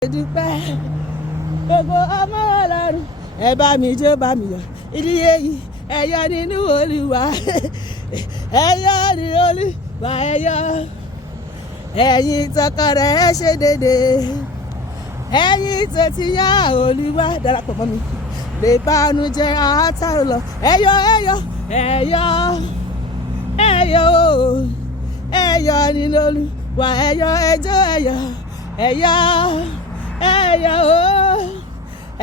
dúpẹ́ gbogbo ọmọ Ọlọ́run ẹ bá mi jó bá mi yọ̀ ìdílé yìí ẹ̀yọ̀ nínú Olúwa ẹ̀yọ̀ ní Olúwa ẹ̀yọ̀ ẹ̀yin tọkọ rẹ̀ ṣe déédéé ẹ̀yin tó ti yàn Olúwa darapọ̀ mọ́ mi lè bánu jẹ́ àtàrò lọ ẹ̀yọ̀ ẹ̀yọ̀ ẹ̀yọ̀ ẹ̀yọ̀ ẹ̀yọ̀ nínú Olúwa ẹ̀yọ̀ ẹjọ́ ẹ̀yọ̀ ẹ̀yọ̀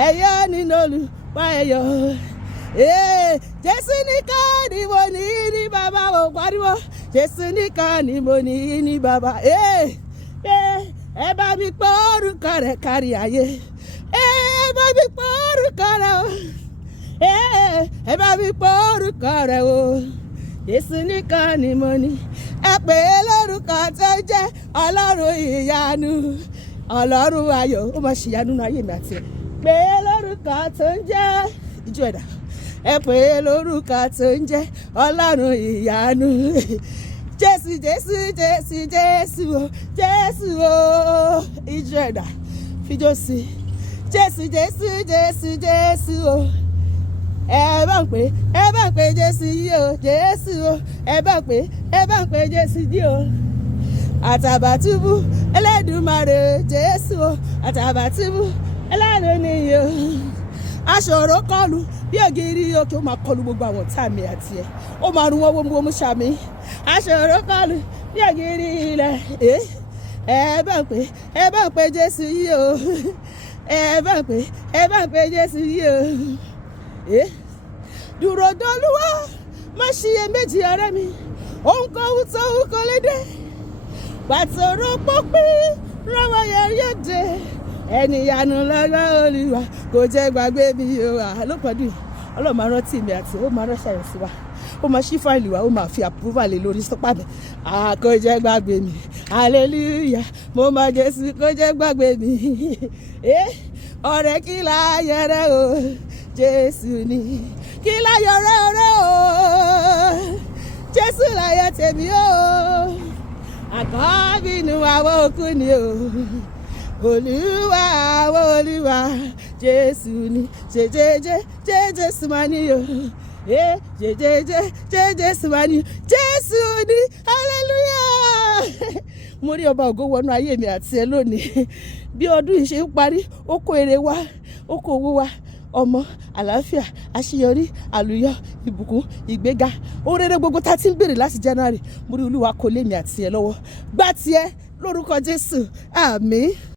ẹ̀yọ̀ nínú Olúwa ẹ̀yọ̀ Jésù nìkan ni mo ní ní bàbá ò pariwo Jésù nìkan ni mo ní ní bàbá ẹ bá mi pọ̀ orúkọ rẹ̀ kárí ayé ẹ bá mi pọ̀ orúkọ rẹ̀ o ẹ bá mi pọ̀ orúkọ rẹ̀ o Jésù nìkan ni mo ní ẹ pè é lórúkọ tó jẹ́ Ọlọ́run ìyanu Ọlọ́run ayọ̀ ó máa ṣìyanu nínú ayé mi àti ẹ pè é lórúkọ tó ń jẹ́ ìjọ ẹ̀dá ẹ pè é lórúkọ tó ń jẹ́ Ọlọ́run ìyanu Jésù Jésù Jésù Jésù o Jésù o ìjọ ẹ̀dá fíjọ́ sí Jésù Jésù Jésù Jésù o ẹ bá ń pè Jésù yìí o Jésù o ẹ bá ń pè Jésù yìí o Àtàbàtúbú Ẹlẹ́dùmarè Jésù o Àtàbàtúbú Ẹlẹ́dùn nìyí o aṣòro kọlù bí ògiri òkè ó máa kọlù gbogbo àwọn ọ̀tá mi àti ẹ̀ ó máa rún wọ́n wọ́n ṣàmì aṣòro kọlù bí ògiri ilẹ̀ ẹ bá ń pè Jésù yìí o ẹ bá ń pè Jésù yìí o dúró d'Olúwa má ṣiyèméjì ọ̀rẹ́ mi ohunkóhun tó wù kó lè dé pàtòrò pọ́pín rọ́wọ́ yẹn yóò dé ẹnìyanu lọ́wọ́ Olúwa kò jẹ́ gbàgbé mi o àlọ́pàdé Ọlọ́run máa rántí mi àti ó máa ránṣẹ́ rẹ̀ sí wa ó máa ṣí fáìlì wa ó máa fi approval lé lórí sọ́pà mi kò jẹ́ gbàgbé mi hallelujah mo máa Jésù kò jẹ́ gbàgbé mi ọ̀rẹ́ kí láyọ̀ rẹ o Jésù ni kí láyọ̀ rẹ ọ̀rẹ́ o Jésù láyọ̀ tèmi o àkọ́bí inú àwọn òkú ni o Olúwa àwọn Olúwa Jésù ni Jésù máa ní o Jésù máa ní o Jésù ni hallelujah mo rí ọba ògo wọnú ayé mi àti ẹ lónìí bí ọdún yìí ṣe ń parí ó kó èrè wá ó kó owó wá ọmọ àlàáfíà àṣeyọrí àlùyọ ìbùkún ìgbéga ohun rere gbogbo tá a ti ń béèrè láti January mo rí Olúwa kó lé mi àti ẹ lọ́wọ́ gbá tiẹ̀ lórúkọ Jésù àmín.